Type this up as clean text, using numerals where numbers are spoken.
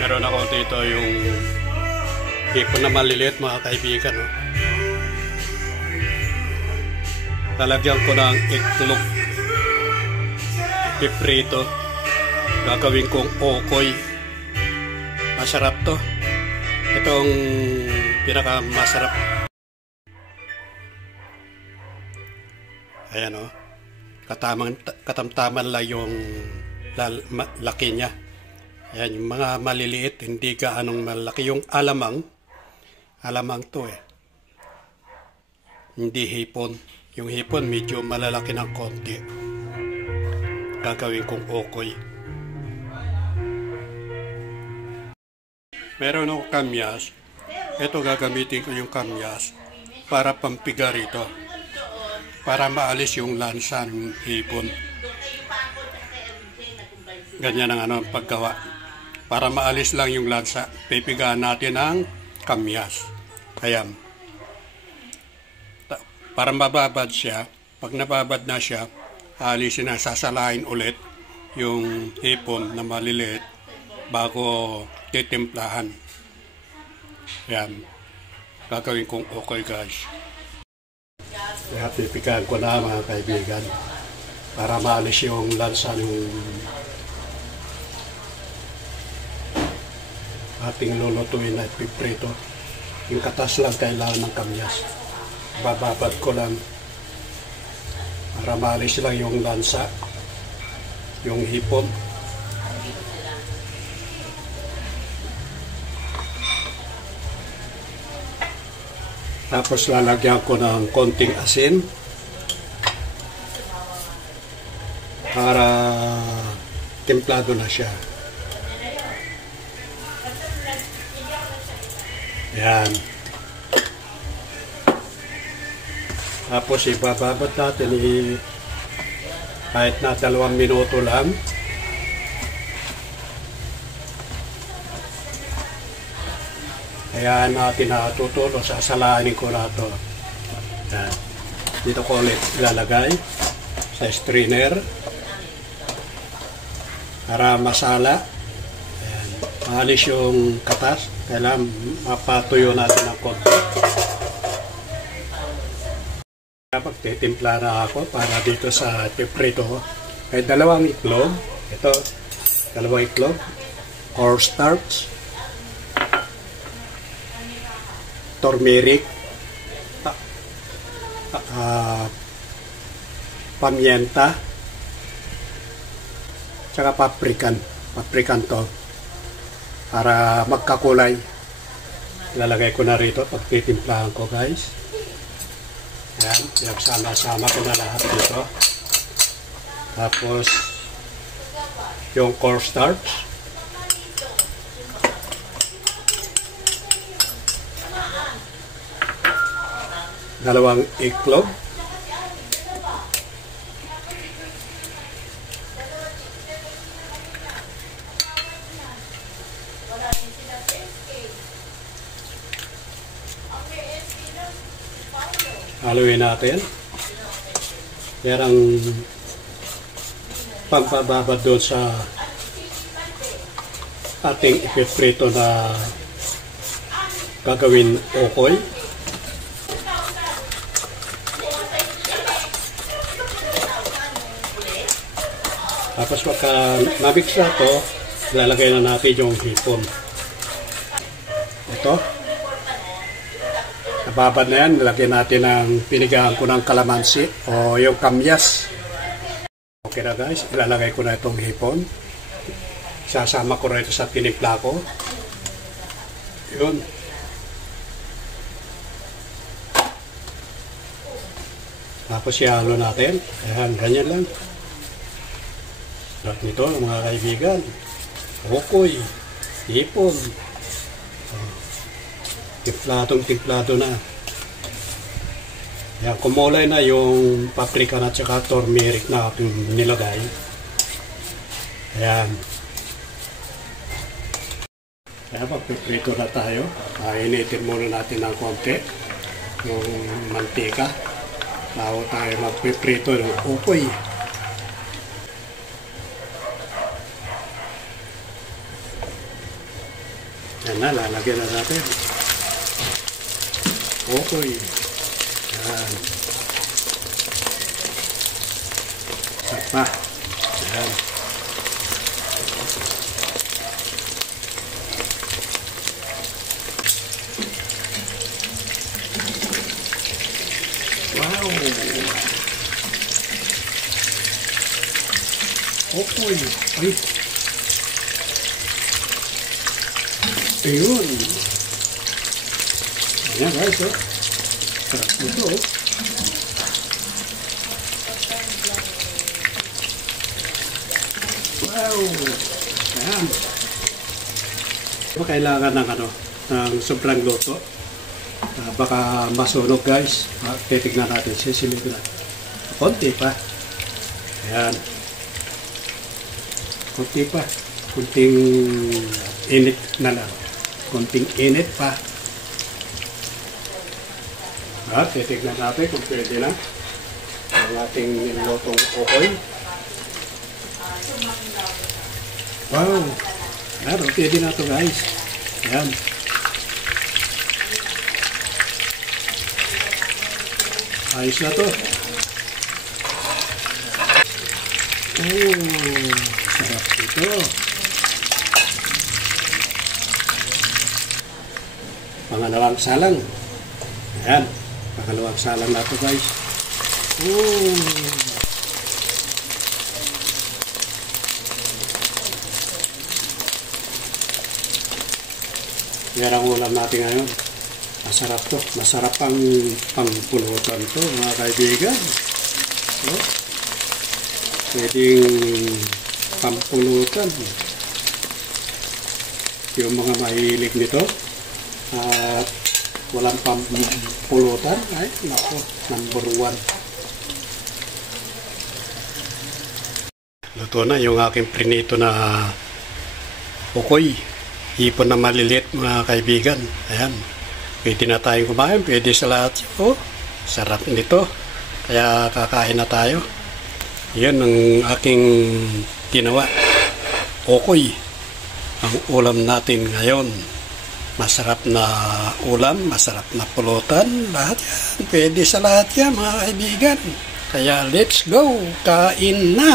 Meron ako dito yung hipon na maliliit, mga kaibigan. No? Lalagyan ko ng itlog. Ipiprito. Gagawin kong okoy. Masarap to. Itong pinakamasarap. Ayan o. Katamtaman lang yung laki niya. Ayan, yung mga maliliit, hindi gaanong malaki. Yung alamang to eh. Hindi hipon. Yung hipon medyo malalaki ng konti. Gagawin kong okoy. Meron akong kamyas. Ito gagamitin ko yung kamyas para pampiga rito. Para maalis yung lansa ng hipon. Ganyan ang paggawa. Para maalis lang yung lansa, pipigaan natin ang kamyas. Ayan. Para mababad siya, pag nababad na siya, alisin na, sasalain ulit yung hipon na maliliit bago titimplahan. Ayan. Gagawin kong okay, guys. Kaya pipigaan ko na, mga kaibigan, para maalis yung lansa ng ating lulutuin na ipiprito. Yung katas lang kailangan ng kamyas. Bababad ko lang para maalis lang yung lansa, yung hipon. Tapos lalagyan ko ng konting asin para templado na siya. Yan. Tapos ibababad natin kahit na 2 minuto lang. Kaya natin natutulo, sasalahanin ko na ito. Yan. Dito ko ulit ilalagay sa strainer para masala. Ayan. Maalis yung katas. Kailangan mapatuyo natin ng konti. Pagtitimpla na ako para dito sa piprito. May 2 itlog. Ito, 2 itlog. Cornstarch. Turmeric. Pamienta. Tsaka paprikan. Paprikan to. Para magkakulay. Ilalagay ko na rito pagtitimplahan ko, guys. Yan, pinagsama-sama ko na lahat dito. Tapos yung cornstarch. Dalawang iklog. Haluin natin. Yan ang pampababad doon sa ating ipiprito na gagawin okoy. Tapos pagka nabix na ito, lalagay na natin yung hipon. Ito. Nababad na yan, nilagyan natin ng pinigahan ko ng kalamansi o yung kamyas. Okay na, guys, ilalagay ko na itong hipon. Sasama ko rin ito sa tinimpla ko. Yun. Tapos ihalo natin. Ayan, ganyan lang. Lahat nito, mga kaibigan. Okoy, hipon. Timplado na. Yan, kumulay na yung paprika at saka turmeric na ating nilagay. Ayan. Kaya magpiprito na tayo. Initin muna natin ng konti yung mantika. Bago tayo magpiprito ng okoy. Yan na, lalagyan na natin. Okay. Yan. At pa. Yan. Wow. Okay. Ay. Ayun. Ayan guys, oh. Sarap nito, oh. Wow. Ayan. Kailangan ng ng sobrang luto. Baka masunog guys. Titignan natin. Sisilip na. Konti pa. Ayan. Konti pa. Kunting init na lang. Kunting init pa. Titignan natin kung pwede na ang ating nilutong okoy. Wow! Claro, pwede na ito guys. Ayan. Ayos na ito. Oh, sarap ito. Pangalawang salang. Ayan. Pangalawang salang na ito guys. Oh. Yan ang ulam natin ngayon. Masarap to. Masarap ang pangpulutan to mga kaibigan. So, pwedeng pampulutan. Yung mga mahilig nito at walang pampulutan ay nako, number 1. Luto na yung aking prinito na okoy. Hipon na maliliit mga kaibigan. Ayan. Pwede na tayong kumain. Pwede sa lahat. Oh, sarap nito. Kaya kakain na tayo. Yan ang aking ginawa. Okoy. Ang ulam natin ngayon. Masarap na ulam. Masarap na pulutan. Lahat yan. Pwede sa lahat yan mga kaibigan. Kaya let's go. Kain na.